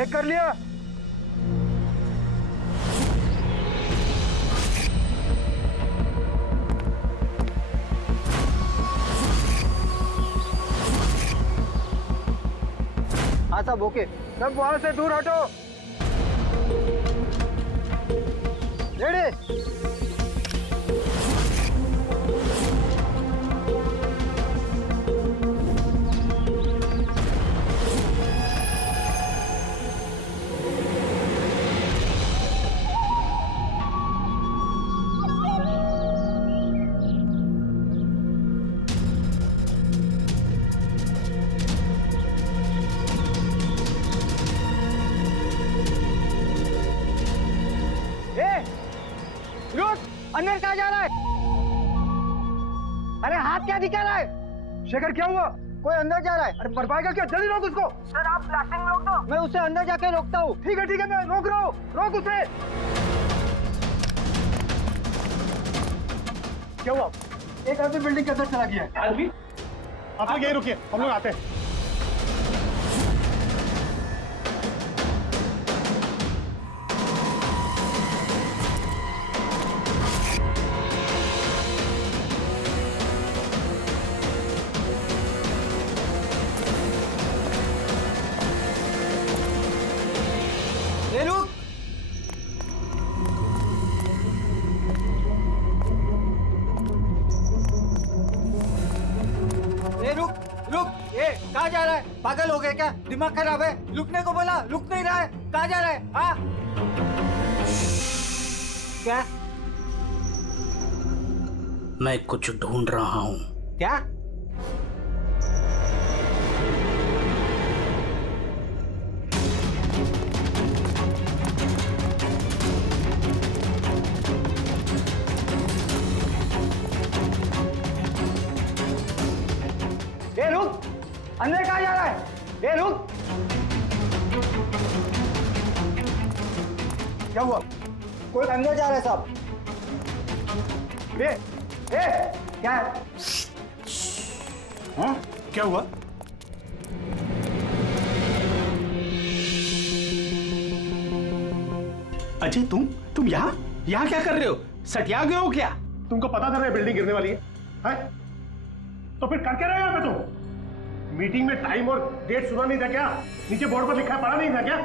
Check कर लिया? हाँ साहब ओके। सब वहां से दूर हटो। रेडी। रुक, अंदर कहाँ जा रहा है? अरे हाथ क्या दिखा रहा है? शेखर क्या हुआ? कोई अंदर जा रहा है। अरे मर पाएगा क्या? जल्दी रोक उसको। सर आप ब्लास्टिंग रोक दो। मैं उसे अंदर जाके रोकता हूँ। ठीक है मैं रोक रहा हूँ। रोक उसे। क्या हुआ? एक आदमी बिल्डिंग के अंदर चला गया है। आदमी? आप लोग यहीं रुकिए, हम लोग आते हैं। ए रुक। ए रुक रुक। ए कहाँ जा रहा है? पागल हो गए क्या? दिमाग खराब है? रुकने को बोला, रुक नहीं रहा है। कहाँ जा रहा है? हाँ क्या? मैं कुछ ढूंढ रहा हूँ। क्या? ए रुक, अंदर कहाँ जा रहा है? ए रुक। क्या हुआ? कोई अंदर जा रहा है साहब। ए क्या है? हाँ क्या हुआ? अजय तुम यहाँ क्या कर रहे हो? सटिया गए हो क्या? तुमको पता था ना बिल्डिंग गिरने वाली है? तो फिर कर क्या रहे हो यहाँ पे तुम? मीटिंग में टाइम और डेट सुना नहीं था क्या? नीचे बोर्ड पर लिखा है, पढ़ा नहीं था क्या?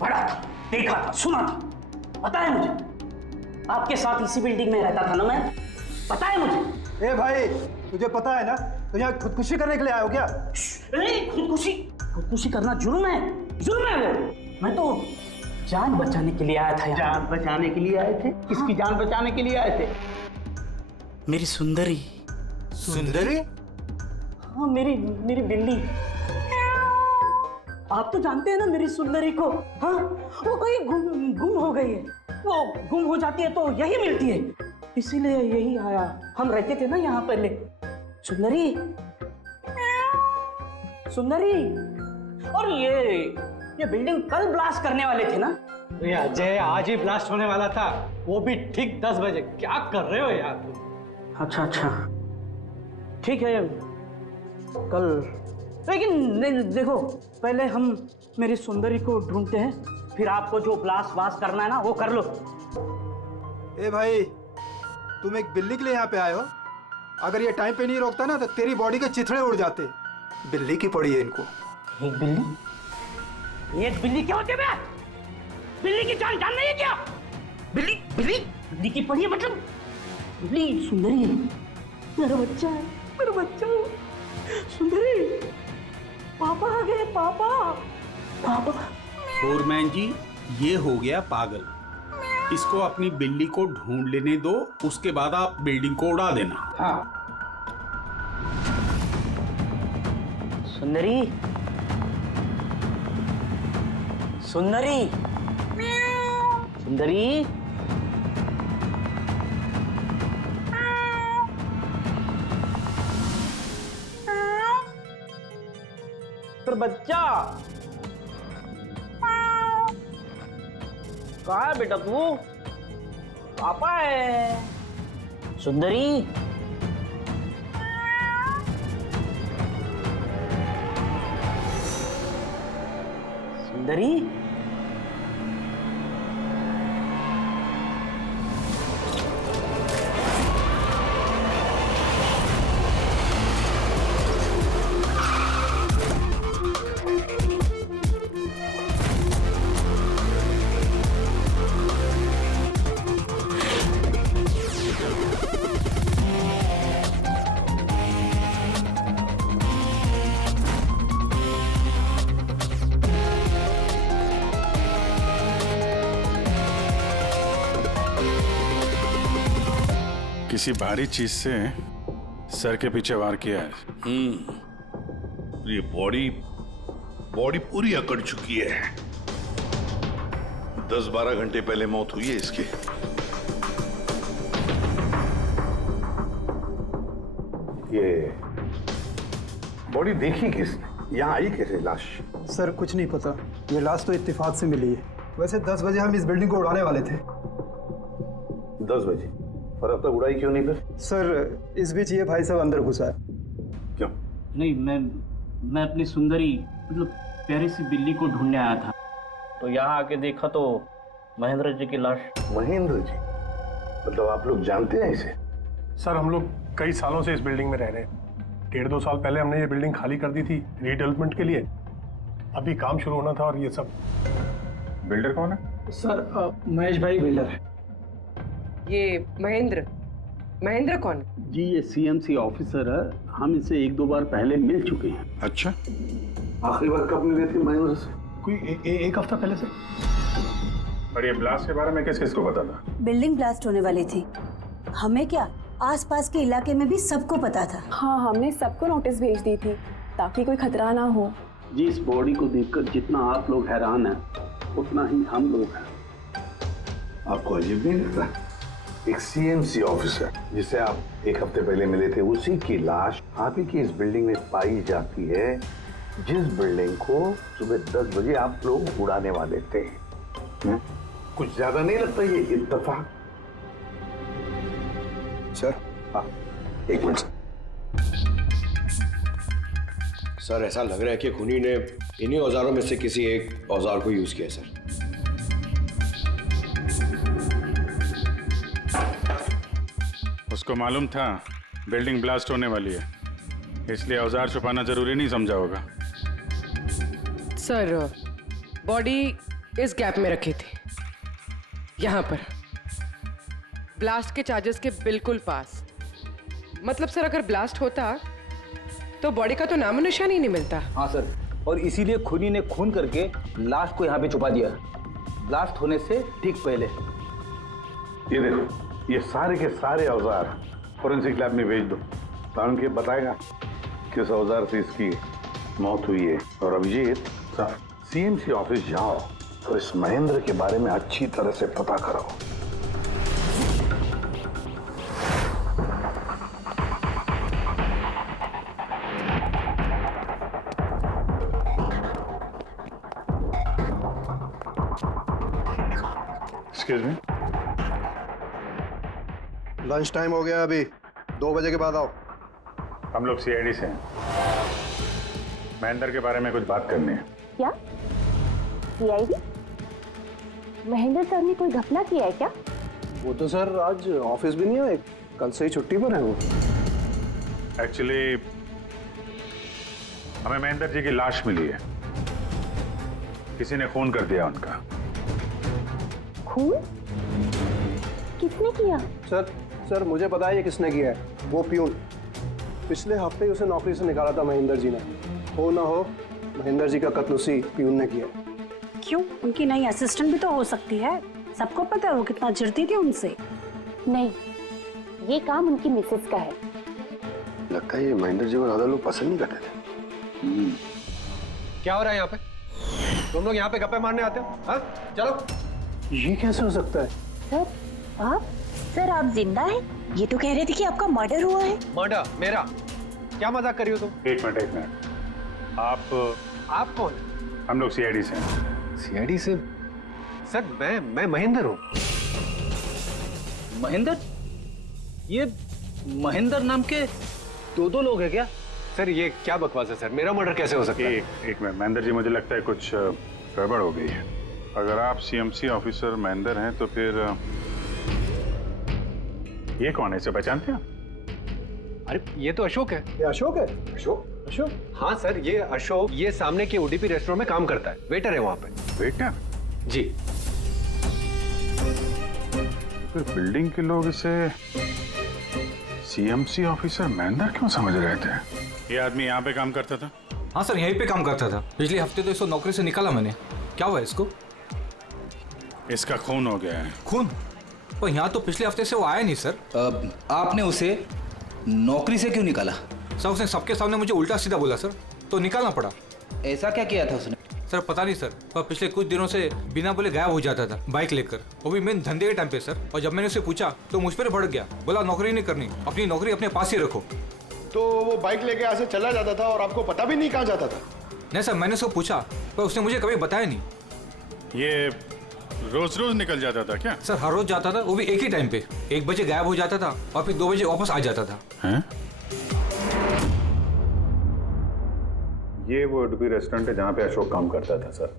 पढ़ा था, देखा था, सुना था, पता है मुझे। आपके साथ इसी बिल्डिंग में रहता था ना मैं, पता है मुझे। ए भाई, तुझे पता है ना तो यहाँ खुदकुशी करने के लिए आए हो क्या? खुदकुशी करना जुर्म है वो। मैं तो जान बचाने के लिए आया था। जान बचाने के लिए आए थे? किसकी जान बचाने के लिए आए थे? मेरी सुंदरी। सुंदरी? हाँ मेरी बिल्ली। आप तो जानते हैं ना मेरी सुंदरी को। हाँ वो कहीं गुम हो गई है। वो गुम हो जाती है तो यही मिलती है, इसीलिए यही आया। हम रहते थे ना यहाँ पहले। सुंदरी और ये बिल्डिंग कल ब्लास्ट करने वाले थे ना? अजय आज ही ब्लास्ट होने वाला था, वो भी ठीक 10 बजे। क्या कर रहे हो यार तुम? अच्छा ठीक है कल, लेकिन देखो पहले हम मेरी सुंदरी को ढूंढते हैं, फिर आपको जो ब्लास्ट वास्ट करना है ना वो कर लो। ए भाई, तुम एक बिल्ली के लिए यहाँ पे आए हो? अगर ये टाइम पे नहीं रोकता ना तो तेरी बॉडी के चिथड़े उड़ जाते। बिल्ली की पड़ी है इनको। एक बिल्ली क्या होती है बे? बिल्ली की जान नहीं है क्या? बिल्ली की पड़ी है मतलब? बिल्ली सुंदरी है, मेरा बच्चा है। सुंदरी, पापा आ गए। पापा। फोरमैन जी, ये हो गया पागल। इसको अपनी बिल्ली को ढूंढ लेने दो, उसके बाद आप बिल्डिंग को उड़ा देना। हाँ। सुंदरी। पर बच्चा कहाँ है बेटा तू? पापा है। सुंदरी सुंदरी किसी भारी चीज से सर के पीछे वार किया है। ये बॉडी पूरी अकड़ चुकी है। 10-12 घंटे पहले मौत हुई है इसकी। ये बॉडी देखी किसने? यहाँ आई कैसे लाश? सर कुछ नहीं पता, ये लाश तो इत्तेफाक से मिली है। वैसे 10 बजे हम इस बिल्डिंग को उड़ाने वाले थे। 10 बजे? और अब तक उड़ाई क्यों नहीं फिर? सर इस बीच ये भाई साहब अंदर घुसा है। क्यों? नहीं, मैं अपनी सुंदरी मतलब प्यारी सी बिल्ली को ढूंढने आया था, तो यहाँ आके देखा तो महेंद्र जी की लाश। महेंद्र जी? मतलब आप लोग जानते हैं इसे? सर हम लोग कई सालों से इस बिल्डिंग में रह रहे हैं। 1.5-2 साल पहले हमने ये बिल्डिंग खाली कर दी थी रीडेवलपमेंट के लिए। अभी काम शुरू होना था और ये सब। बिल्डर कौन है? सर महेश भाई बिल्डर है। ये महेंद्र कौन? जी ये सीएमसी ऑफिसर है, हम इसे 1-2 बार पहले मिल चुके हैं। अच्छा, आखिरी बार कब मिले थे महेंद्र से? कोई एक हफ्ता पहले से। और ये ब्लास्ट के बारे में किस किस को पता था? बिल्डिंग ब्लास्ट होने वाली थी, हमें क्या आसपास के इलाके में भी सबको पता था। हाँ, हमने सबको नोटिस भेज दी थी ताकि कोई खतरा ना हो। जी इस बॉडी को देखकर जितना आप लोग हैरान हैं उतना ही हम लोग हैं। आपको अजीब नहीं लगता? एक सीएमसी ऑफिसर जिसे आप 1 हफ्ते पहले मिले थे, उसी की लाश आप ही की इस बिल्डिंग में पाई जाती है, जिस बिल्डिंग को सुबह 10 बजे आप लोग उड़ाने वाले थे। कुछ ज्यादा नहीं लगता ये इत्तेफाक? सर हाँ, एक मिनट सर, ऐसा लग रहा है कि खूनी ने इन्हीं औजारों में से किसी एक औजार को यूज किया सर। उसको मालूम था बिल्डिंग ब्लास्ट होने वाली है, इसलिए औजार छुपाना जरूरी नहीं समझा होगा। सर बॉडी इस गैप में रखी थी, यहाँ पर ब्लास्ट के चार्जेस के बिल्कुल पास। मतलब सर अगर ब्लास्ट होता तो बॉडी का तो नामो निशान ही नहीं मिलता। हाँ सर, और इसीलिए खूनी ने खून करके लाश को यहाँ पे छुपा दिया ब्लास्ट होने से ठीक पहले। ये देखो, ये सारे के सारे औजार फोरेंसिक लैब में भेज दो, कारण के बताएगा किस औजार से इसकी मौत हुई है। और अभिजीत सीएमसी ऑफिस जाओ और इस महेंद्र के बारे में अच्छी तरह से पता करो। एक्सक्यूज मी, लंच टाइम हो गया, अभी 2 बजे के बाद आओ। हम लोग सीआईडी से हैं, महेंद्र के बारे में कुछ बात करनी है। क्या सीआईडी? महेंद्र सर ने कोई घपला किया है क्या? वो तो सर आज ऑफिस भी नहीं आए, कल से ही छुट्टी पर है वो। एक्चुअली हमें महेंद्र जी की लाश मिली है, किसी ने खून कर दिया उनका। खून? किसने किया? सर मुझे पता है ये किसने किया है, वो प्यून। पिछले हफ्ते ही उसे नौकरी से निकाला था महेंद्र जी ने। हो ना हो महेंद्र जी का कत्ल उसी प्यून ने किया। क्यों? उनकी नई असिस्टेंट भी तो हो सकती है, सबको पता है वो कितना चिढ़ती थी उनसे। नहीं, ये काम उनकी मिसेस का है। लगता है ये महेंद्र जी को ज्यादा लोग पसंद नहीं करते थे। क्या हो रहा है यहाँ पे? तुम लोग यहाँ पे गप्पे मारने आते हो? हाँ चलो। ये कैसे हो सकता है? सर आप? सर आप जिंदा हैं? ये तो कह रहे थे कि आपका मर्डर हुआ है। मर्डर? मेरा? क्या मजाक कर रही हो तुम? एक मिनट, आप कौन? हम लोग सीआईडी से हैं। सीआईडी से? सर मैं महेंद्र हूँ। महेंद्र? ये महेंद्र नाम के 2 लोग हैं क्या? सर ये क्या बकवास है सर, मेरा मर्डर कैसे हो सकता है? एक मिनट महेंद्र जी, मुझे लगता है कुछ गड़बड़ हो गई है। अगर आप सीएमसी ऑफिसर महेंद्र हैं तो फिर ये कौन है, इसे पहचानते हैं? अरे ये तो अशोक है। ये अशोक है? अशोक? अशोक? हाँ सर, ये अशोक ये सामने के ओडीपी रेस्टोरेंट में काम करता है, वेटर है वहाँ पे। वेटर? जी। फिर बिल्डिंग के लोग इसे सीएमसी ऑफिसर महेंद्र क्यों समझ रहे थे? ये आदमी यहाँ पे काम करता था? हाँ सर, यहीं पे काम करता था। पिछले हफ्ते तो इसको नौकरी से निकाला मैंने। क्या हुआ इसको? इसका खून हो गया है। खून? पर यहाँ तो पिछले हफ्ते से वो आया नहीं सर। आपने उसे नौकरी से क्यों निकाला? सर उसने सबके सामने मुझे उल्टा सीधा बोला सर, तो निकालना पड़ा। ऐसा क्या किया था उसने? सर पता नहीं सर, पर पिछले कुछ दिनों से बिना बोले गायब हो जाता था बाइक लेकर, वो भी मेन धंधे के टाइम पे सर। और जब मैंने उसे पूछा तो मुझ पर भड़क गया, बोला नौकरी नहीं करनी, अपनी नौकरी अपने पास ही रखो। तो वो बाइक लेके यहाँ से चला जाता था और आपको पता भी नहीं कहाँ जाता था? नहीं सर, मैंने उसको पूछा पर उसने मुझे कभी बताया नहीं। ये रोज रोज निकल जाता था क्या? सर हर रोज जाता था, वो भी एक ही टाइम पे। 1 बजे गायब हो जाता था और फिर 2 बजे वापस आ जाता था। हैं? ये वो ओडीपी रेस्टोरेंट है जहाँ पे अशोक काम करता था सर।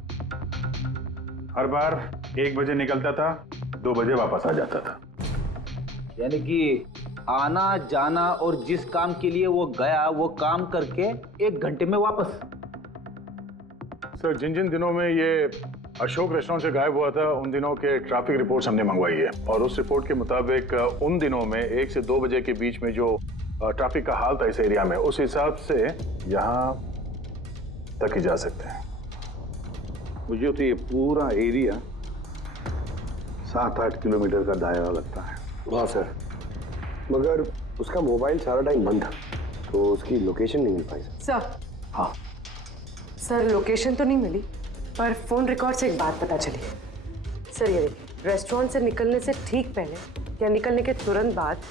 हर बार 1 बजे निकलता था, 2 बजे वापस आ जाता था। यानी कि आना जाना और जिस काम के लिए वो गया वो काम करके 1 घंटे में वापस। सर जिन जिन दिनों में ये अशोक रेस्टोरेंट से गायब हुआ था उन दिनों के ट्रैफिक रिपोर्ट्स हमने मंगवाई है, और उस रिपोर्ट के मुताबिक उन दिनों में 1 से 2 बजे के बीच में जो ट्रैफिक का हाल था इस एरिया में, उस हिसाब से यहाँ तक ही जा सकते हैं। मुझे तो ये पूरा एरिया 7-8 किलोमीटर का दायरा लगता है। वाह सर, मगर उसका मोबाइल सारा टाइम बंद था, तो उसकी लोकेशन नहीं मिल पाई सर। हाँ सर लोकेशन तो नहीं मिली, पर फोन रिकॉर्ड से एक बात पता चली। सर ये देखिए, रेस्टोरेंट से निकलने से ठीक पहले या निकलने के तुरंत बाद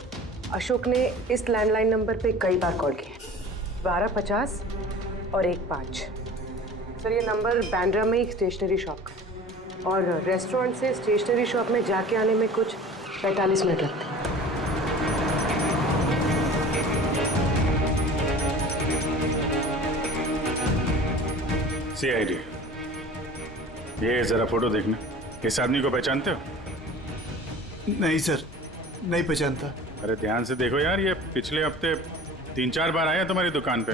अशोक ने इस लैंडलाइन नंबर पे कई बार कॉल किया, 1250 और 15। सर ये नंबर बांद्रा में एक स्टेशनरी शॉप का है, और रेस्टोरेंट से स्टेशनरी शॉप में जाके आने में कुछ 45 मिनट लगते हैं। सीआईडी, ये जरा फोटो देखना। इस आदमी को पहचानते हो? नहीं सर, नहीं पहचानता। अरे ध्यान से देखो यार, ये पिछले हफ्ते 3-4 बार आया तुम्हारी दुकान पे।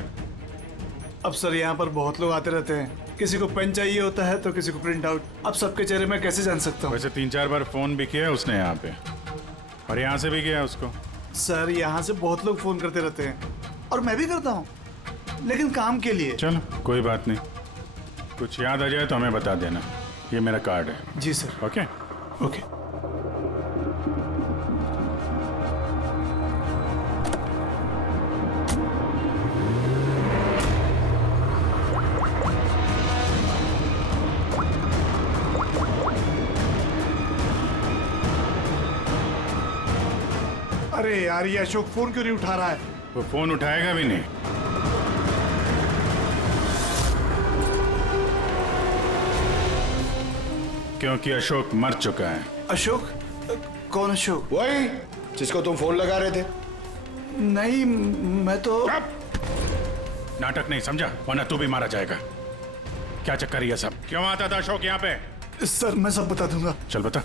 अब सर यहाँ पर बहुत लोग आते रहते हैं, किसी को पेन चाहिए होता है तो किसी को प्रिंट आउट। अब सबके चेहरे मैं कैसे जान सकता हूँ? वैसे 3-4 बार फोन भी किया उसने यहाँ पे, और यहाँ से भी किया उसको। सर यहाँ से बहुत लोग फोन करते रहते हैं, और मैं भी करता हूँ, लेकिन काम के लिए। चलो कोई बात नहीं, कुछ याद आ जाए तो हमें बता देना। ये मेरा कार्ड है। जी सर। Okay okay. अरे यार, ये अशोक फोन क्यों नहीं उठा रहा है? वो फोन उठाएगा भी नहीं। क्योंकि अशोक मर चुका है। अशोक? कौन अशोक? वही जिसको तुम फोन लगा रहे थे। नहीं, मैं तो नाटक नहीं समझा, वरना तू भी मारा जाएगा। क्या चक्कर है ये सब? क्यों आता था अशोक यहाँ पे? सर मैं सब बता दूंगा। चल बता।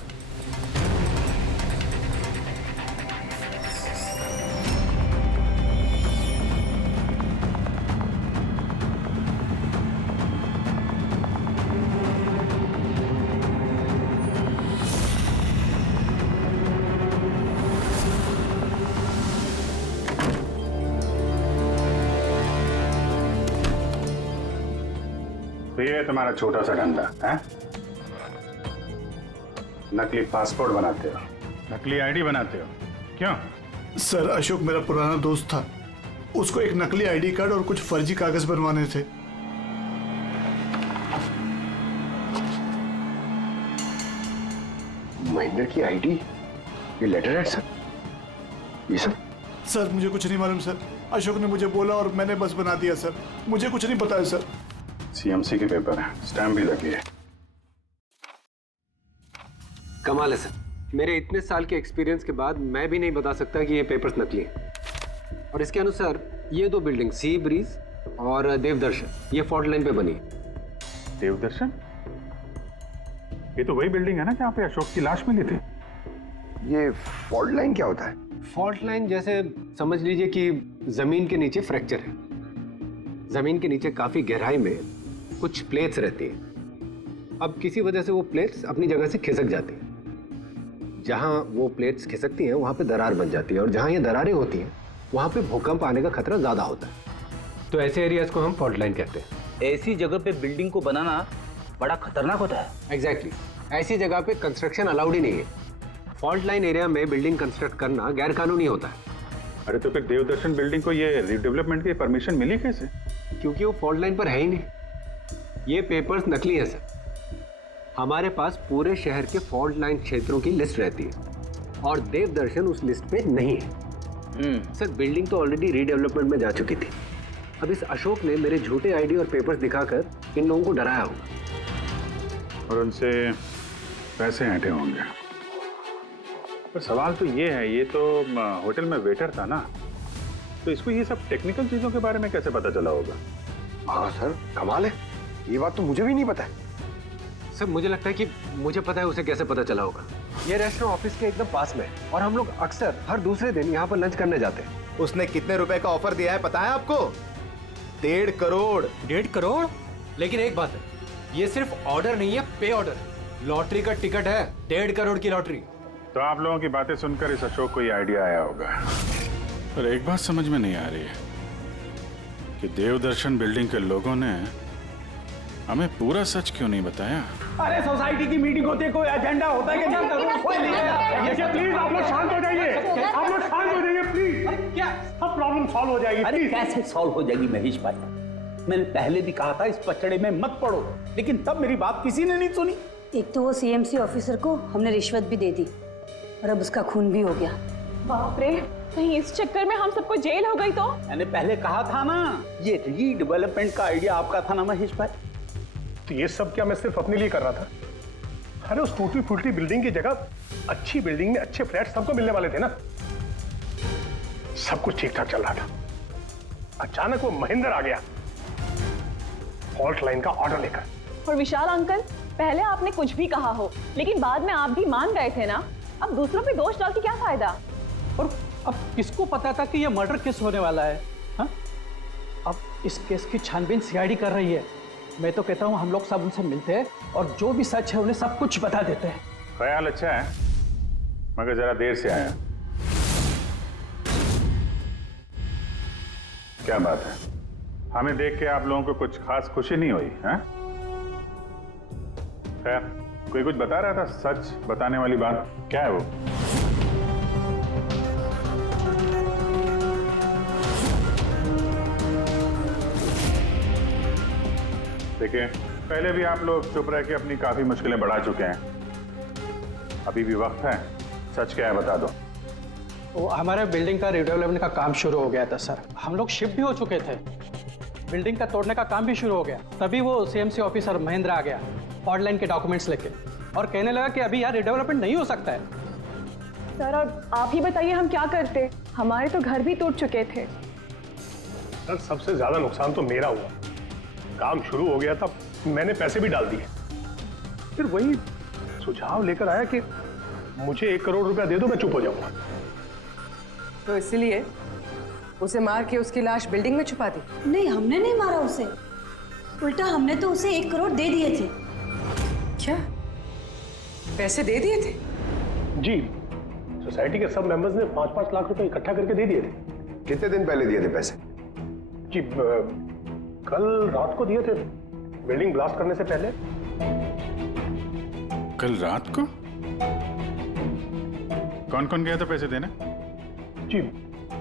तो ये तुम्हारा छोटा सा धंधा है? नकली पासपोर्ट बनाते हो, नकली आईडी बनाते हो, क्यों? सर अशोक मेरा पुराना दोस्त था, उसको एक नकली आईडी कार्ड और कुछ फर्जी कागज बनवाने थे। महेंद्र की आईडी, ये लेटर है सर, ये सब? सर मुझे कुछ नहीं मालूम सर, अशोक ने मुझे बोला और मैंने बस बना दिया सर, मुझे कुछ नहीं पता है सर। सीएमसी के पेपर है, स्टैम्प भी लगी है। कमाल है सर, मेरे इतने साल के एक्सपीरियंस के बाद मैं भी नहीं बता सकता कि ये पेपर्स नकली हैं। और इसके अनुसार ये 2 बिल्डिंग सी ब्रीज और देवदर्शन ये फॉल्ट लाइन पे बनी है। देवदर्शन? ये तो वही बिल्डिंग है ना जहाँ पे अशोक की लाश मिली थी। ये फॉल्ट लाइन क्या होता है? फॉल्ट लाइन जैसे समझ लीजिए कि जमीन के नीचे फ्रैक्चर है। जमीन के नीचे काफी गहराई में कुछ प्लेट्स रहती हैं। अब किसी वजह से वो प्लेट्स अपनी जगह से खिसक जाती हैं। जहां वो प्लेट्स खिसकती हैं वहां पे दरार बन जाती है, और जहां ये दरारें होती हैं वहां पे भूकंप आने का खतरा ज्यादा होता है। तो ऐसे एरियाज को हम फॉल्ट लाइन कहते हैं। ऐसी जगह पे बिल्डिंग को बनाना बड़ा खतरनाक होता है। एग्जैक्टली ऐसी जगह पे कंस्ट्रक्शन अलाउड ही नहीं है। फॉल्ट लाइन एरिया में बिल्डिंग कंस्ट्रक्ट करना गैर कानूनी होता है। अरे तो फिर देवदर्शन बिल्डिंग को ये रीडेवलपमेंट की परमिशन मिली कैसे? क्योंकि वो फॉल्ट लाइन पर है ही नहीं। ये पेपर्स नकली हैं सर। हमारे पास पूरे शहर के फॉल्ट लाइन क्षेत्रों की लिस्ट रहती है और देवदर्शन उस लिस्ट पे नहीं है। सर बिल्डिंग तो ऑलरेडी रीडेवलपमेंट में जा चुकी थी। अब इस अशोक ने मेरे झूठे आईडी और पेपर्स दिखाकर इन लोगों को डराया होगा और उनसे पैसे ऐंठे होंगे। पर सवाल तो ये है, ये तो होटल में वेटर था ना, तो इसको ये सब टेक्निकल चीजों के बारे में कैसे पता चला होगा? हाँ सर कमाल है, ये बात तो मुझे भी नहीं पता है। सर मुझे लगता है कि मुझे पता है उसे कैसे पता चला होगा। ये रेस्टोरेंट ऑफिस के एकदम पास में है और हम लोग अक्सर हर दूसरे दिन यहाँ पर लंच करने जाते हैं। उसने कितने रुपए का ऑफर दिया है पता है आपको? 1.5 करोड़। 1.5 करोड़? लेकिन एक बात है, ये सिर्फ ऑर्डर नहीं है, पे ऑर्डर। लॉटरी का टिकट है, 1.5 करोड़ की लॉटरी। तो आप लोगों की बातें सुनकर इस अशोक को ये आइडिया आया होगा। पर एक बात समझ में नहीं आ रही है कि देवदर्शन बिल्डिंग के लोगों ने हमें पूरा सच क्यों नहीं बताया? अरे सोसाइटी की मीटिंग होती है, कोई एजेंडा होता है कि प्लीज आप लोग शांत हो जाइए। आप लोग शांत हो जाइए प्लीज। क्या सब प्रॉब्लम सॉल्व हो जाएगी? अरे कैसे सॉल्व हो जाएगी महेश भाई? मैंने पहले भी कहा था इस पचड़े में मत पड़ो, लेकिन तब मेरी बात किसी ने नहीं सुनी। एक तो वो सीएमसी ऑफिसर को हमने रिश्वत भी दे दी और अब उसका खून भी हो गया। बाप रे, कहीं इस चक्कर में हम सबको जेल हो गई तो? मैंने पहले कहा था ना, ये रीडेवलपमेंट का आइडिया आपका था ना महेश भाई? तो ये सब क्या मैं सिर्फ अपने लिए कर रहा था? अरे उस टूटी फूटी बिल्डिंग की जगह अच्छी बिल्डिंग में अच्छे फ्लैट सबको मिलने वाले थे ना। सब कुछ ठीक ठाक चल रहा था, अचानक वो महेंद्र आ गया फॉल्ट लाइन का ऑर्डर लेकर। और विशाल अंकल, पहले आपने कुछ भी कहा हो, लेकिन बाद में आप भी मान गए थे ना। अब दूसरों पे दोष डाल के क्या फायदा? और अब किसको पता था कि ये मर्डर केस होने वाला है? हा? अब इस केस की छानबीन सीआईडी कर रही है। मैं तो कहता हूँ हम लोग सब उनसे मिलते हैं और जो भी सच है उन्हें सब कुछ बता देते हैं। ख्याल अच्छा है, मगर जरा देर से आया। क्या बात है, हमें देख के आप लोगों को कुछ खास खुशी नहीं हुई? हैं? खैर, कोई कुछ बता रहा था, सच बताने वाली बात क्या है वो? देखिए, पहले भी आप लोग चुप रह के अपनी काफी मुश्किलें बढ़ा चुके हैं। अभी भी वक्त है, सच क्या है बता दो। वो हमारे बिल्डिंग का रिडेवलपमेंट का काम शुरू हो गया था सर। हम लोग शिफ्ट भी हो चुके थे, बिल्डिंग का तोड़ने का काम भी शुरू हो गया। तभी वो सीएमसी ऑफिसर महेंद्र आ गया फॉल्ट लाइन के डॉक्यूमेंट्स लेके और कहने लगा कि अभी यार रिडेवलपमेंट नहीं हो सकता है। सर अब आप ही बताइए हम क्या करते? हमारे तो घर भी टूट चुके थे। सर सबसे ज्यादा नुकसान तो मेरा हुआ। काम शुरू हो गया था, मैंने पैसे भी डाल दिए, फिर वही सुझाव लेकर आया कि मुझे 1 करोड़ रुपया दे दो, मैं चुप हो जाऊंगा। तो इसलिए उसे मार के उसकी लाश बिल्डिंग में छुपा दी? नहीं, हमने नहीं मारा उसे, उल्टा हमने तो उसे 1 करोड़ दे दिए थे। क्या पैसे दे दिए थे? जी, सोसाइटी के सब मेंबर्स ने 5-5 लाख रुपए इकट्ठा करके दे दिए थे। कितने दिन पहले दिए थे पैसे? जी कल रात को दिए थे, बिल्डिंग ब्लास्ट करने से पहले। कल रात को? कौन कौन गया था पैसे देने? जी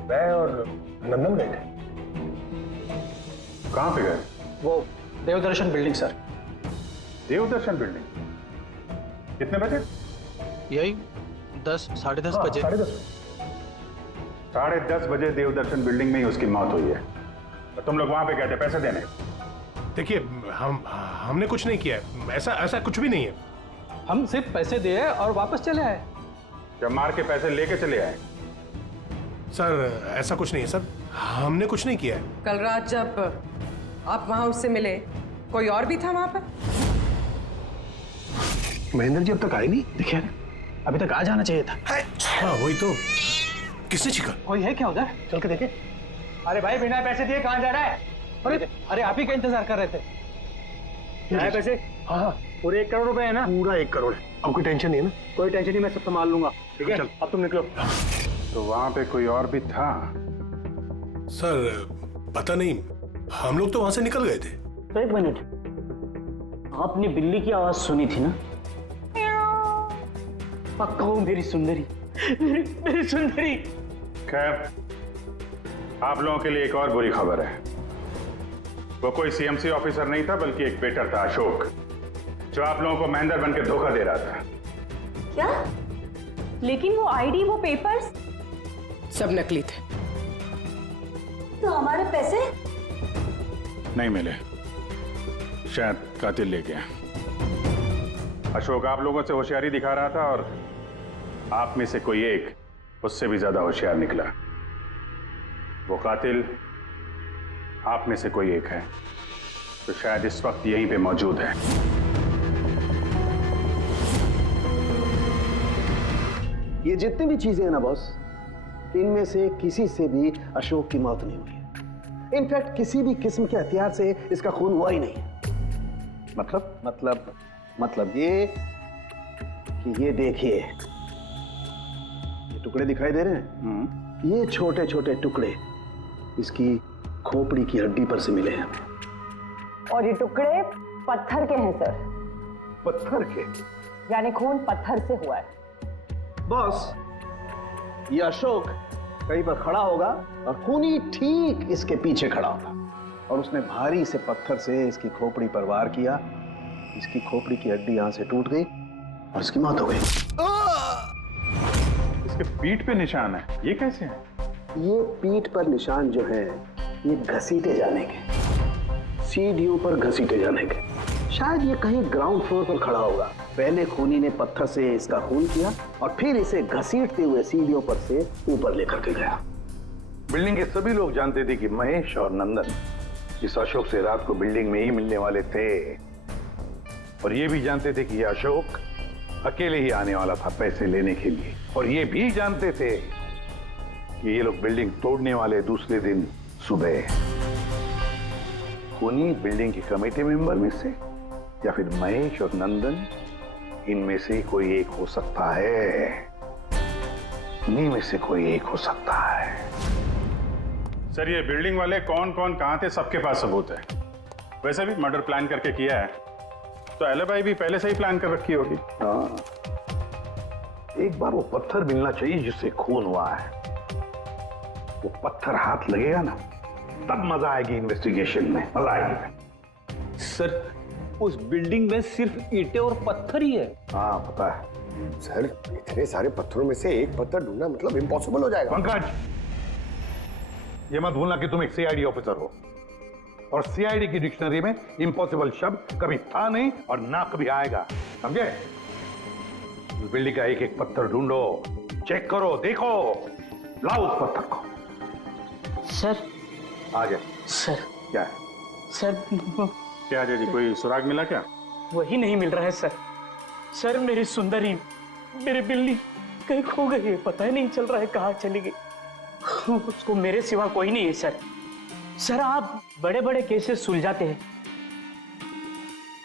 मैं और नंदन गए थे। कहाँ पे गए? वो देवदर्शन बिल्डिंग सर। देवदर्शन बिल्डिंग? कितने बजे? यही 10, 10:30 बजे। 10:30 बजे देवदर्शन बिल्डिंग में ही उसकी मौत हुई है। और तुम लोग वहां पे गए थे पैसे देने? देखिए हमने कुछ नहीं किया है, ऐसा कुछ भी नहीं है। हम सिर्फ पैसे दिए और वापस चले आए। जब मार के पैसे लेके चले आए? सर ऐसा कुछ नहीं है सर, हमने कुछ नहीं किया है। कल रात जब आप वहां उससे मिले, कोई और भी था वहां पर? महेंद्र जी अब तक आए नहीं, देखिए अभी तक आ जाना चाहिए था। हाँ वही तो, किसने छिका? कोई है क्या उधर? चल के देखे। अरे भाई बिना पैसे दिए कहाँ जा रहा है? अरे आप ही का इंतजार कर रहे थे। क्या है पैसे? हाँ पूरे 1 करोड़ रुपए है ना? पूरा 1 करोड़ है। अब कोई टेंशन नहीं है ना? कोई टेंशन नहीं, मैं सब संभाल लूंगा। ठीक है, चल। अब तुम निकलो। तो वहां पे कोई और भी था? सर पता नहीं, हम लोग तो वहां से निकल गए थे। तो 1 मिनट, आपने बिल्ली की आवाज सुनी थी ना? पक्का वो मेरी सुंदरी, मेरी सुंदरी। खैर, आप लोगों के लिए एक और बुरी खबर है। वो कोई सीएमसी ऑफिसर नहीं था, बल्कि एक वेटर था, अशोक, जो आप लोगों को महेंद्र बन के धोखा दे रहा था। क्या? लेकिन वो आईडी, वो पेपर्स सब नकली थे। तो हमारे पैसे? नहीं मिले, शायद कातिल ले गया। अशोक आप लोगों से होशियारी दिखा रहा था और आप में से कोई एक उससे भी ज्यादा होशियार निकला। वो कातिल आप में से कोई एक है, तो शायद इस वक्त यहीं पे मौजूद है। ये जितनी भी चीजें हैं ना बॉस, इनमें से किसी से भी अशोक की मौत नहीं हुई है। इनफैक्ट किसी भी किस्म के हथियार से इसका खून हुआ ही नहीं है। मतलब ये कि ये देखिए, ये टुकड़े दिखाई दे रहे हैं? ये छोटे छोटे टुकड़े इसकी खोपड़ी की हड्डी पर से मिले हैं हमें। और ये टुकड़े पत्थर के हैं सर। पत्थर के? यानी खून पत्थर से हुआ है। बॉस, ये अशोक कहीं पर खड़ा होगा और खूनी ठीक इसके पीछे खड़ा होगा, और उसने भारी से पत्थर से इसकी खोपड़ी पर वार किया। इसकी खोपड़ी की हड्डी यहां से टूट गई और इसकी मौत हो गई। इसके पीठ पे निशान है, ये कैसे है? ये पीठ पर निशान जो है, ये घसीटे जाने के, सीढ़ियों पर घसीटे जाने के। शायद ये कहीं ग्राउंड फ्लोर पर खड़ा होगा। पहले खूनी ने पत्थर से इसका खून किया और फिर इसे घसीटते हुए सीढ़ियों पर से ऊपर लेकर के गया। बिल्डिंग के सभी लोग जानते थे कि महेश और नंदन इस अशोक से रात को बिल्डिंग में ही मिलने वाले थे, और ये भी जानते थे कि ये अशोक अकेले ही आने वाला था पैसे लेने के लिए, और ये भी जानते थे कि ये लोग बिल्डिंग तोड़ने वाले दूसरे दिन सुबह। खूनी बिल्डिंग के कमेटी मेंबर में से या फिर महेश और नंदन, इनमें से कोई एक हो सकता है। इन्हीं में से कोई एक हो सकता है। सर ये बिल्डिंग वाले कौन कौन कहां थे, सबके पास सबूत है। वैसे भी मर्डर प्लान करके किया है, तो एलिबाई भी पहले से ही प्लान कर रखी होगी। हाँ, एक बार वो पत्थर मिलना चाहिए जिससे खून हुआ है। वो पत्थर हाथ लगेगा ना, तब मजा आएगी इन्वेस्टिगेशन में, मजा आएगी। सर उस बिल्डिंग में सिर्फ ईंटें और पत्थर ही है। हाँ पता है सर, इतने सारे पत्थरों में से एक पत्थर ढूंढना मतलब इम्पॉसिबल हो जाएगा। पंकज, ये मत भूलना कि तुम एक सीआईडी ऑफिसर हो, और सीआईडी की डिक्शनरी में इम्पॉसिबल शब्द कभी था नहीं और ना कभी आएगा, समझे? उस बिल्डिंग का एक एक पत्थर ढूंढो, चेक करो, देखो, लाओ उस पत्थर को। सर आ गया। सर क्या है? सर क्या जी, कोई सुराग मिला क्या? वही नहीं मिल रहा है सर। सर मेरी सुंदरी, मेरी बिल्ली कहीं खो गई है, पता ही नहीं चल रहा है कहाँ चली गई। उसको मेरे सिवा कोई नहीं है सर। सर आप बड़े बड़े केसेस सुलझाते हैं,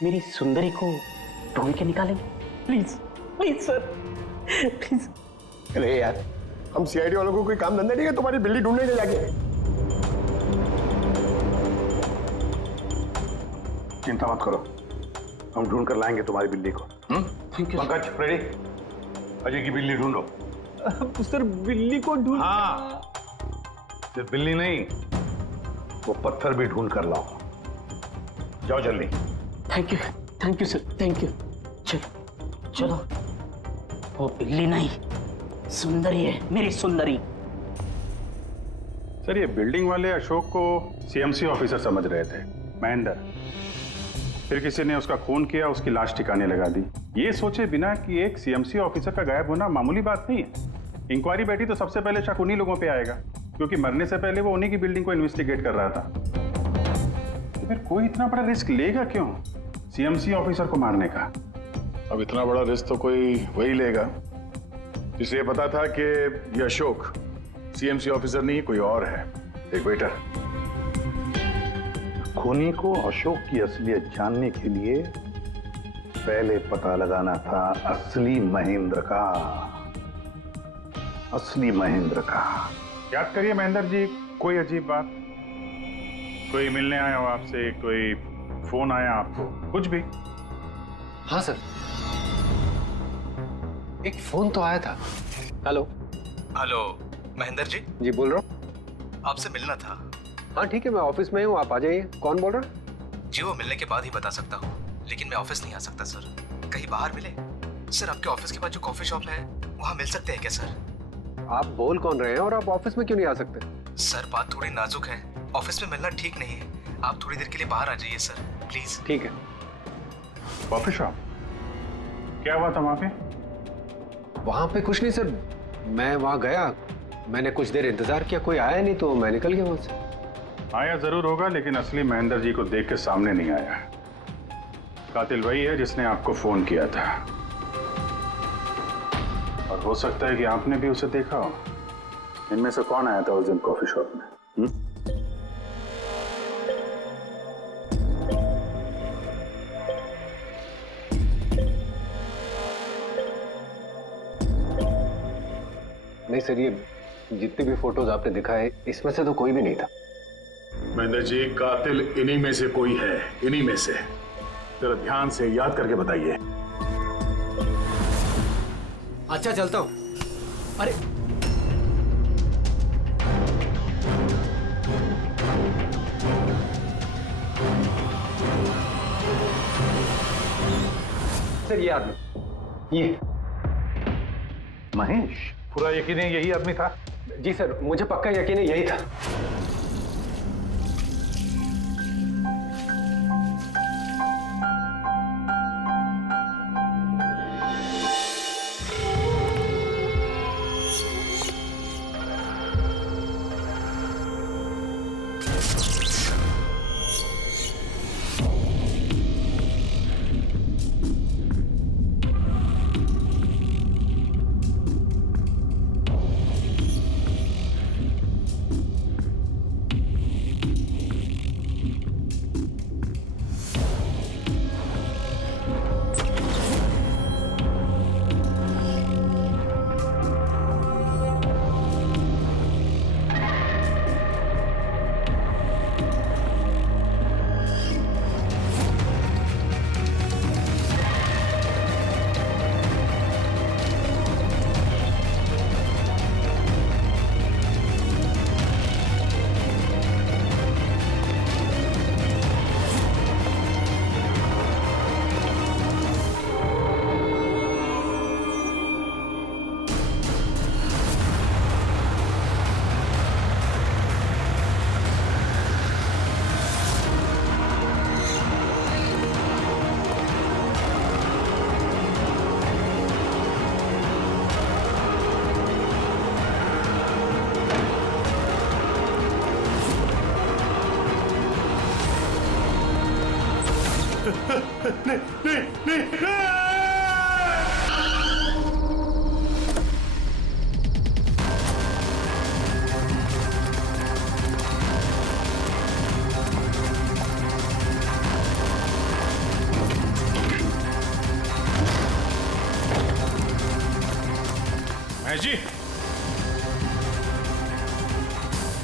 मेरी सुंदरी को ढूंढ के निकालेंगे प्लीज, प्लीज सर, प्लीज। अरे यार, हम सीआईडी वालों को कोई काम धंधा नहीं है तुम्हारी बिल्ली ढूंढने के जाके। चिंता मत करो, हम ढूंढ कर लाएंगे तुम्हारी बिल्ली को। पंकज रेडी? अजय की बिल्ली ढूंढो। सर बिल्ली को ढूंढ? हाँ, सिर्फ बिल्ली नहीं, वो पत्थर भी ढूंढ कर लाओ। जाओ जल्दी। Thank you sir, thank you. चलो चलो, वो बिल्ली नहीं सुंदरी है, मेरी सुंदरी। सर ये बिल्डिंग वाले अशोक को सीएमसी ऑफिसर समझ रहे थे, महेंद्र। फिर किसी ने उसका खून किया, उसकी लाश ठिकाने लगा दी, ये सोचे बिना कि एक सीएमसी ऑफिसर का गायब होना मामूली बात नहीं है। इंक्वायरी बैठी तो सबसे पहले शक उन्हीं लोगों पे आएगा, क्योंकि मरने से पहले वो उन्हीं की बिल्डिंग को इन्वेस्टिगेट कर रहा था। तो फिर कोई इतना बड़ा रिस्क लेगा क्यों सीएमसी ऑफिसर को मारने का? अब इतना बड़ा रिस्क तो कोई वही लेगा जिसे पता था कि ये अशोक सीएमसी ऑफिसर नहीं कोई और है। एक वेटर। खूनी को अशोक की असलियत जानने के लिए पहले पता लगाना था असली महेंद्र का। असली महेंद्र का। याद करिए महेंद्र जी, कोई अजीब बात, कोई मिलने आया हो आपसे, कोई फोन आया आपको, कुछ भी? हाँ सर, एक फोन तो आया था। Hello hello Mahendra ji. जी बोल रहा हूँ। आपसे मिलना था। हाँ ठीक है, मैं ऑफिस में हूँ, आप आ जाइए। कौन बोल रहा है? जी वो मिलने के बाद ही बता सकता हूँ, लेकिन मैं ऑफिस नहीं आ सकता सर। कहीं बाहर मिले सर? आपके ऑफिस के पास जो कॉफी शॉप है वहाँ मिल सकते हैं क्या सर? आप बोल कौन रहे हैं और आप ऑफिस में क्यों नहीं आ सकते? सर बात थोड़ी नाजुक है, ऑफिस में मिलना ठीक नहीं है। आप थोड़ी देर के लिए बाहर आ जाइए सर, प्लीज। ठीक है। Coffee shop? क्या हुआ था वहाँ पे? वहाँ पे कुछ नहीं सर, मैं वहाँ गया, मैंने कुछ देर इंतजार किया, कोई आया नहीं तो मैं निकल गया वहाँ से। आया जरूर होगा, लेकिन असली महेंद्र जी को देख के सामने नहीं आया। कातिल वही है जिसने आपको फोन किया था, और हो सकता है कि आपने भी उसे देखा हो। इनमें से कौन आया था उस दिन कॉफी शॉप में? नहीं सर, ये जितने भी फोटोज आपने दिखाए इसमें से तो कोई भी नहीं था। महेंद्र जी, कातिल इन्हीं में से कोई है, इन्हीं में से। जरा ध्यान से याद करके बताइए। अच्छा चलता हूं। अरे सर, ये आदमी, ये महेश, पूरा यकीन है यही आदमी था? जी सर, मुझे पक्का यकीन है यही था। महेश जी,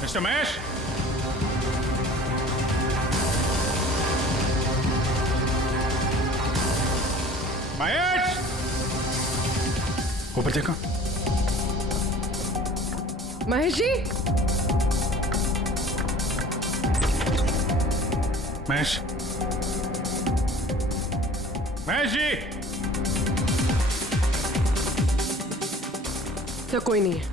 मिस्टर महेश, महेश, ऊपर देखो। महेश जी, महेश, महेश जी। तो कोई नहीं है।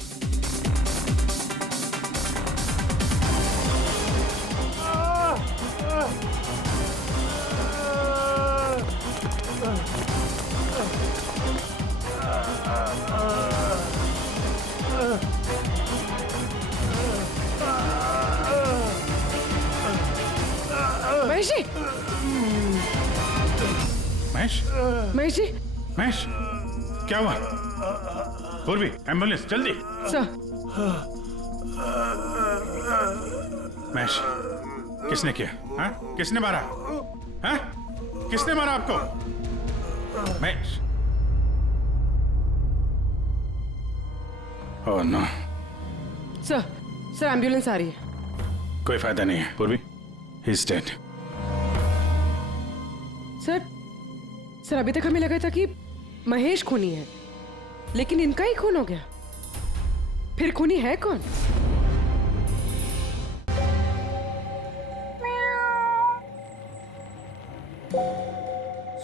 महेश जी, महेश, महेश जी, महेश, क्या हुआ? पूर्वी, एम्बुलेंस जल्दी। सर। महेश, किसने किया? हाँ? किसने मारा? हाँ? किसने मारा आपको? Mahesh. Oh no. Sir ambulance आ रही है। कोई फायदा नहीं है पूर्वी, ही इज डेड। सर अभी तक हमें लगा था कि महेश खूनी है, लेकिन इनका ही खून हो गया। फिर खूनी है कौन?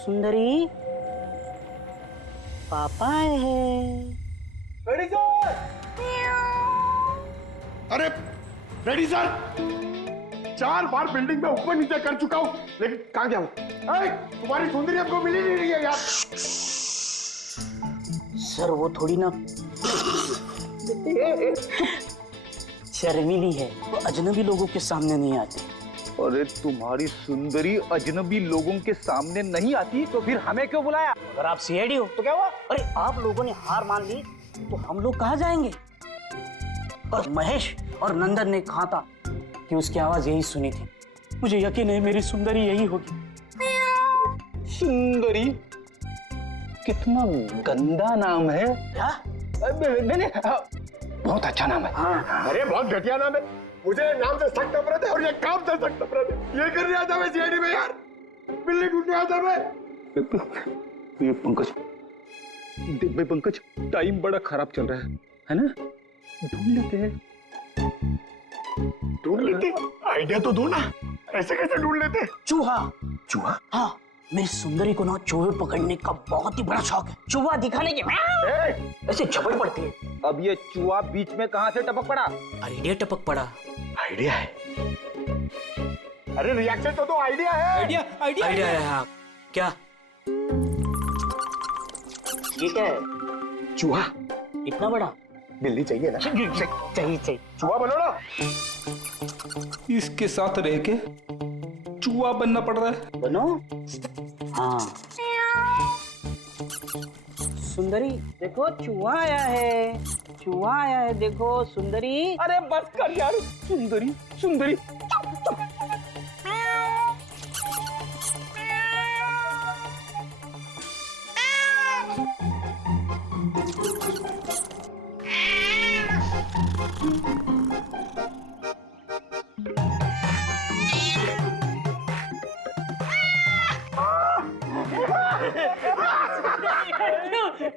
सुंदरी, पापा आए हैं। अरे रेडी सर, 4 बार बिल्डिंग में ऊपर नीचे कर चुका हूं, लेकिन कहां गया हूं? तुम्हारी सुंदरी हमको मिली नहीं रही है यार। सर वो थोड़ी ना शर्मीली है, वो अजनबी लोगों के सामने नहीं आती। अरे तुम्हारी सुंदरी अजनबी लोगों के सामने नहीं आती तो फिर हमें क्यों बुलाया? अगर आप सीआईडी हो तो क्या हुआ? अरे आप लोगों ने हार मान ली तो हम लोग कहाँ जाएंगे? और महेश और नंदन ने कहा था कि उसकी आवाज यही सुनी थी। मुझे यकीन है मेरी सुंदरी यही होगी। सुंदरी? कितना गंदा नाम है। क्या? नहीं, बहुत अच्छा नाम है। हाँ। अरे बहुत घटिया नाम है। मुझे नाम से सख्त नफरत है और ये काम से सख्त नफरत है। ये करने आता मैं सीआईडी में यार, बिल्ली ढूंढने आता मैं। ये पंकज, देख भाई पंकज, टाइम बड़ा खराब चल रहा है ना? ढूंढ लेते हैं। ढूंढ लेते? आइडिया तो दो ना, ऐसे कैसे ढूंढ लेते? चूहा। चूहा? हाँ, मेरी सुंदरी को ना चूहे पकड़ने का बहुत ही बड़ा शौक है। चूहा दिखाने के ऐसे झपट पड़ती है। अब ये चूहा बीच में कहां से टपक पड़ा? आइडिया टपक पड़ा। आइडिया है? अरे रिएक्शन तो दो, आइडिया है। आइडिया है। हाँ क्या? ये क्या है? चूहा। इतना बड़ा? बिल्ली चाहिए ना? चाहिए। चूहा बनो ना। इसके साथ रह के चूहा बनना पड़ रहा है। बनो। हाँ। सुंदरी देखो, चूहा आया है। चूहा आया है, देखो सुंदरी। अरे बस कर यार। सुंदरी सुंदरी।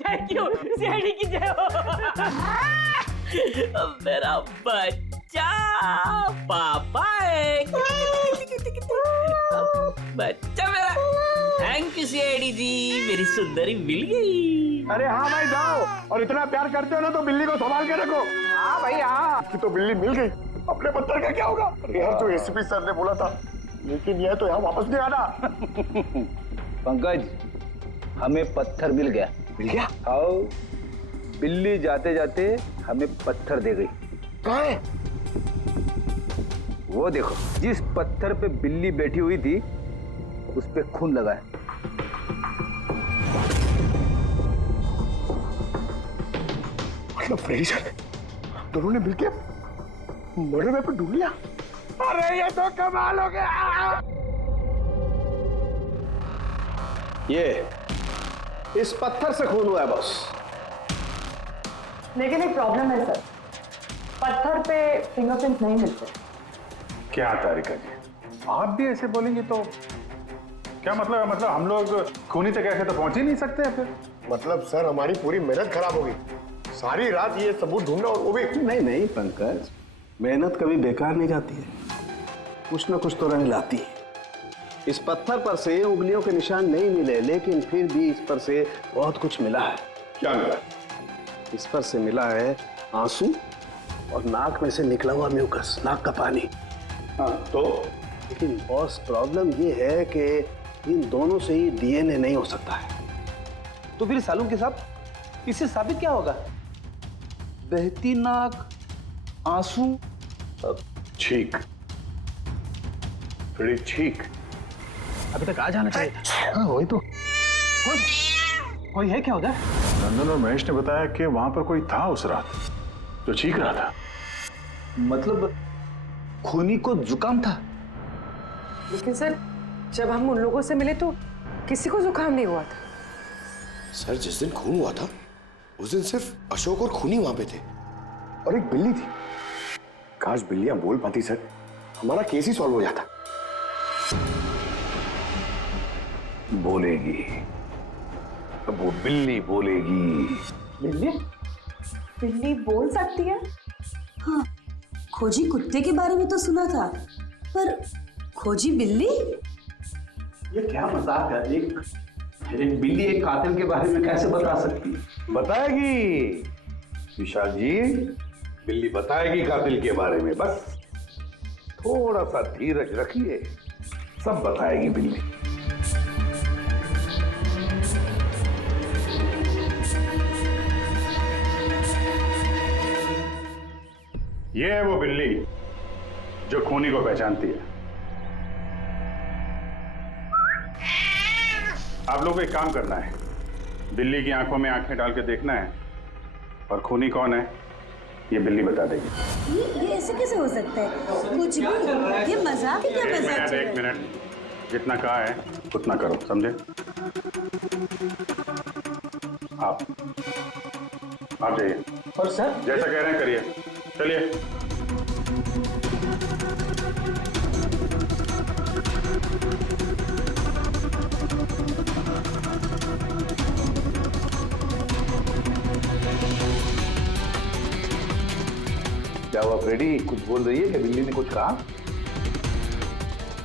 थैंक यू सीआईडी की जय हो। मेरा बच्चा पापा है। बच्चा मेरा। थैंक यू सीआईडी जी, मेरी सुंदरी मिल गई। अरे हाँ भाई जाओ, और इतना प्यार करते हो ना तो बिल्ली को संभाल के रखो। हाँ भाई हाँ, कि तो बिल्ली मिल गई, अपने पत्थर का क्या होगा? अरे यार जो एसीपी सर ने बोला था, लेकिन यह तो यहाँ वापस नहीं आना। पंकज, हमें पत्थर मिल गया। मिल गया? आओ, बिल्ली जाते जाते हमें पत्थर दे गई। कहाँ है? वो देखो, जिस पत्थर पे बिल्ली बैठी हुई थी उस पे खून लगा है। मतलब फ्रेडी सर दोनों ने मिलके मर्डर वेपन ढूंढ लिया। अरे ये तो कमाल हो गया। ये इस पत्थर से खून हुआ है बॉस। लेकिन एक प्रॉब्लम है सर, पत्थर पे फिंगरप्रिंट नहीं मिलते। क्या तारिका जी, आप भी ऐसे बोलेंगे तो क्या मतलब? मतलब हम लोग खूनी तक ऐसे तो पहुंच ही नहीं सकते हैं फिर? मतलब सर हमारी पूरी मेहनत खराब होगी, सारी रात ये सबूत ढूंढना, और वो भी। नहीं पंकज, मेहनत कभी बेकार नहीं जाती है, कुछ ना कुछ तो रंग लाती है। इस पत्थर पर से उंगलियों के निशान नहीं मिले, लेकिन फिर भी इस पर से बहुत कुछ मिला है। क्या मिला? इस पर से मिला है आंसू और नाक में से निकला हुआ म्यूकस, नाक का पानी। हाँ तो? लेकिन बॉस प्रॉब्लम ये है कि इन दोनों से ही डीएनए नहीं हो सकता है। तो फिर सालू के साहब, इससे साबित क्या होगा? बहती नाक, आंसू, छींक। फ्रेडी छींक। अभी तक आ जाना चाहिए। हाँ वही तो। कोई है क्या उधर? नंदन और महेश ने बताया कि वहां पर कोई था उस रात जो चीख रहा था। मतलब खूनी को जुकाम था? लेकिन सर जब हम उन लोगों से मिले तो किसी को जुकाम नहीं हुआ था। सर जिस दिन खून हुआ था उस दिन सिर्फ अशोक और खूनी वहां पे थे और एक बिल्ली थी। काश बिल्लियां बोल पाती सर, हमारा केस ही सॉल्व हो जाता। बोलेगी, अब वो बिल्ली बोलेगी। बिल्ली? बिल्ली बोल सकती है? हाँ, खोजी कुत्ते के बारे में तो सुना था, पर खोजी बिल्ली? ये क्या मजाक है? एक बिल्ली एक कातिल के बारे में कैसे बता सकती है? बताएगी विशाल जी, बिल्ली बताएगी कातिल के बारे में। बस थोड़ा सा धीरज रखिए, सब बताएगी बिल्ली। ये है वो बिल्ली जो खूनी को पहचानती है। आप लोगों को एक काम करना है, बिल्ली की आंखों में आंखें डाल के देखना है और खूनी कौन है ये बिल्ली बता देगी। ये ऐसे कैसे हो सकता है? कुछ भी, ये मजाक है क्या? मजाक? एक मिनट, जितना कहा है उतना करो, समझे? आप जाइए। और सर जैसा कह रहे हैं करिए, चलिए। क्या हुआ फ्रेडी, कुछ बोल रही है कि बिल्ली ने कुछ कहा?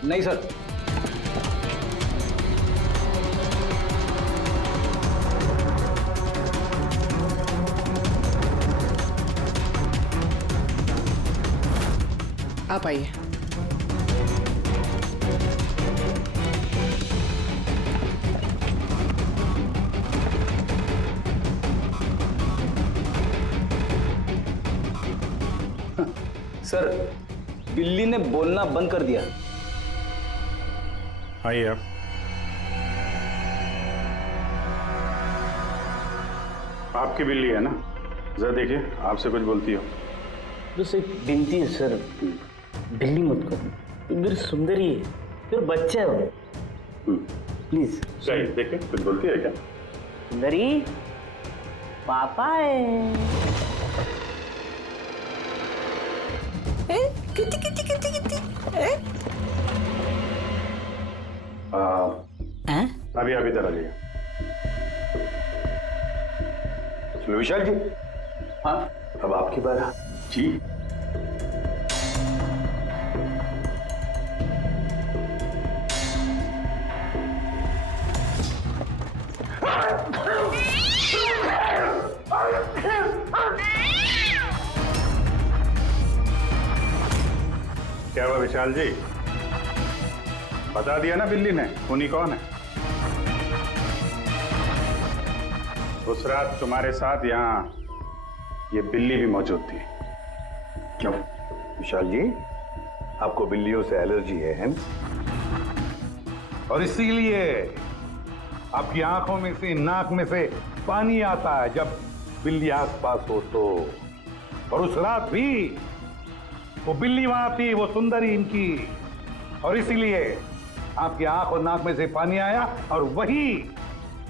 नहीं सर। आप आइए। सर बिल्ली ने बोलना बंद कर दिया। आइए आप। आपकी बिल्ली है ना? जरा देखिए, आपसे कुछ बोलती हो। बस एक विनती है सर, बिल्ली मत करो, मेरी सुंदरी है, मेरा बच्चा है वो, प्लीज। सही, देखिए कुछ बोलती है क्या? सुंदरी पापा है। कितनी कितनी कितनी कितनी? अभी आप इधर आ जाइए। चलो विशाल जी। हाँ, अब आपकी बात। जी। क्या हुआ विशाल जी? बता दिया ना बिल्ली ने खूनी कौन है? उस रात तुम्हारे साथ यहाँ ये बिल्ली भी मौजूद थी। क्यों विशाल जी, आपको बिल्लियों से एलर्जी है ना? और इसीलिए आपकी आंखों में से, नाक में से पानी आता है जब बिल्ली आसपास हो तो। और उस रात भी वो बिल्ली वहां थी, वो सुंदरी इनकी, और इसीलिए आपकी आंख और नाक में से पानी आया और वही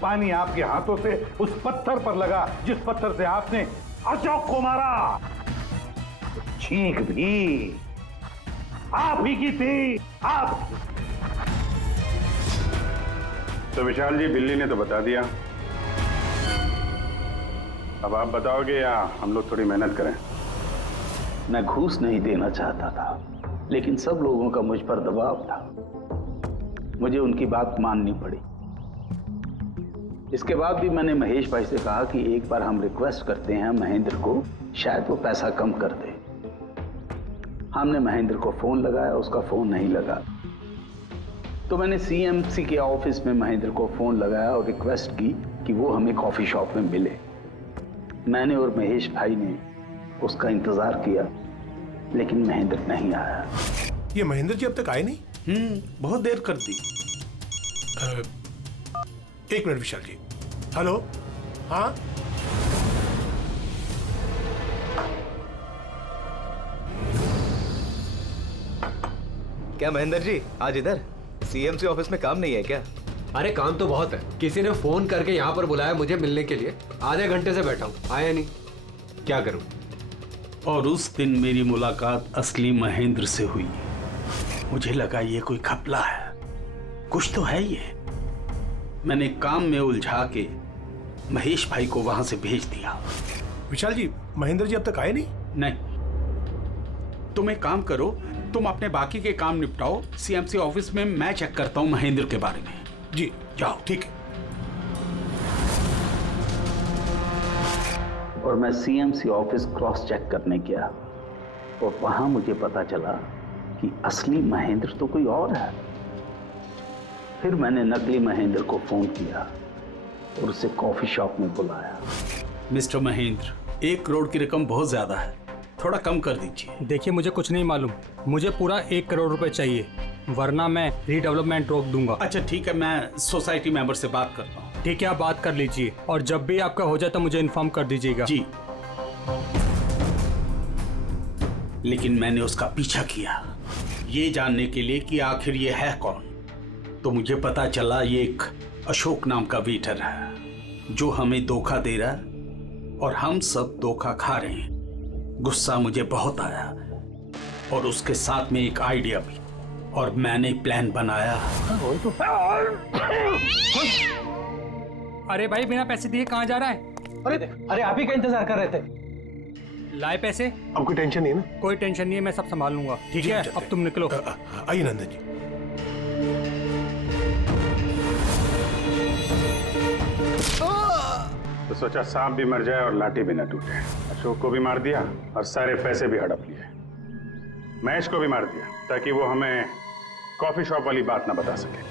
पानी आपके हाथों से उस पत्थर पर लगा जिस पत्थर से आपने अशोक को मारा। चीख भी आप ही की थी, आप। तो विशाल जी, बिल्ली ने तो बता दिया, अब आप बताओगे या हम लोग थोड़ी मेहनत करें? मैं घूस नहीं देना चाहता था, लेकिन सब लोगों का मुझ पर दबाव था, मुझे उनकी बात माननी पड़ी। इसके बाद भी मैंने महेश भाई से कहा कि एक बार हम रिक्वेस्ट करते हैं महेंद्र को, शायद वो पैसा कम कर दे। हमने महेंद्र को फोन लगाया, उसका फोन नहीं लगा, तो मैंने सीएमसी के ऑफिस में महेंद्र को फोन लगाया और रिक्वेस्ट की कि वो हमें कॉफी शॉप में मिले। मैंने और महेश भाई ने उसका इंतजार किया, लेकिन महेंद्र नहीं आया। ये महेंद्र जी अब तक आए नहीं? बहुत देर कर दी। एक मिनट विशाल जी, हेलो, हाँ क्या महेंद्र जी आज इधर सीएमसी ऑफिस में काम नहीं है क्या? अरे काम तो बहुत है, किसी ने फोन करके यहाँ पर बुलाया मुझे मिलने के लिए। आधे घंटे से बैठा हूँ, आया नहीं, क्या करूँ? और उस दिन मेरी मुलाकात असली महेंद्र से हुई। मुझे लगा ये कोई घपला है, कुछ तो है ये। मैंने काम में उलझा के महेश भाई को वहां से भेज दिया। विशाल जी, महेंद्र जी अब तक आए नहीं? नहीं, तुम एक काम करो, तुम अपने बाकी के काम निपटाओ। सीएमसी ऑफिस में मैं चेक करता हूँ महेंद्र के बारे में। जी जाओ। ठीक है। और मैं सीएमसी ऑफिस क्रॉस चेक करने गया और वहां मुझे पता चला कि असली महेंद्र तो कोई और है। फिर मैंने नकली महेंद्र को फोन किया और उसे कॉफी शॉप में बुलाया। मिस्टर महेंद्र, 1 करोड़ की रकम बहुत ज्यादा है, थोड़ा कम कर दीजिए। देखिए, मुझे कुछ नहीं मालूम, मुझे पूरा 1 करोड़ रुपए चाहिए, वरना मैं रीडेवलपमेंट रोक दूंगा। अच्छा ठीक है, मैं सोसाइटी मेंबर से बात करता हूँ। ठीक है, आप बात कर लीजिए और जब भी आपका हो जाए तो मुझे इन्फॉर्म कर दीजिएगा। जी। लेकिन मैंने उसका पीछा किया ये जानने के लिए कि आखिर ये है कौन। तो मुझे पता चला ये एक अशोक नाम का वेटर है जो हमें धोखा दे रहा है और हम सब धोखा खा रहे हैं। गुस्सा मुझे बहुत आया और उसके साथ में एक आइडिया भी, और मैंने प्लान बनाया। अरे भाई, बिना पैसे दिए कहाँ जा रहा है? अरे आप ही का इंतजार कर रहे थे। लाए पैसे? अब कोई टेंशन नहीं है ना? कोई टेंशन नहीं है, मैं सब संभाल लूंगा। ठीक है, अब तुम निकलो। आइए नंदन जी। तो सोचा सांप भी मर जाए और लाठी भी न टूटे। अशोक को भी मार दिया और सारे पैसे भी हड़प लिए। महेश को भी मार दिया ताकि वो हमें कॉफी शॉप वाली बात ना बता सके।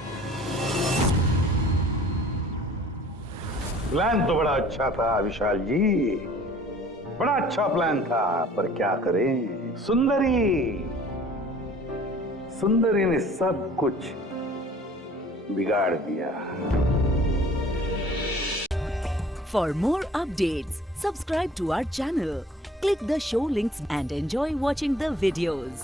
प्लान तो बड़ा अच्छा था विशाल जी, बड़ा अच्छा प्लान था, पर क्या करें, सुंदरी ने सब कुछ बिगाड़ दिया। For more updates, subscribe to our channel, click the show links and enjoy watching the videos.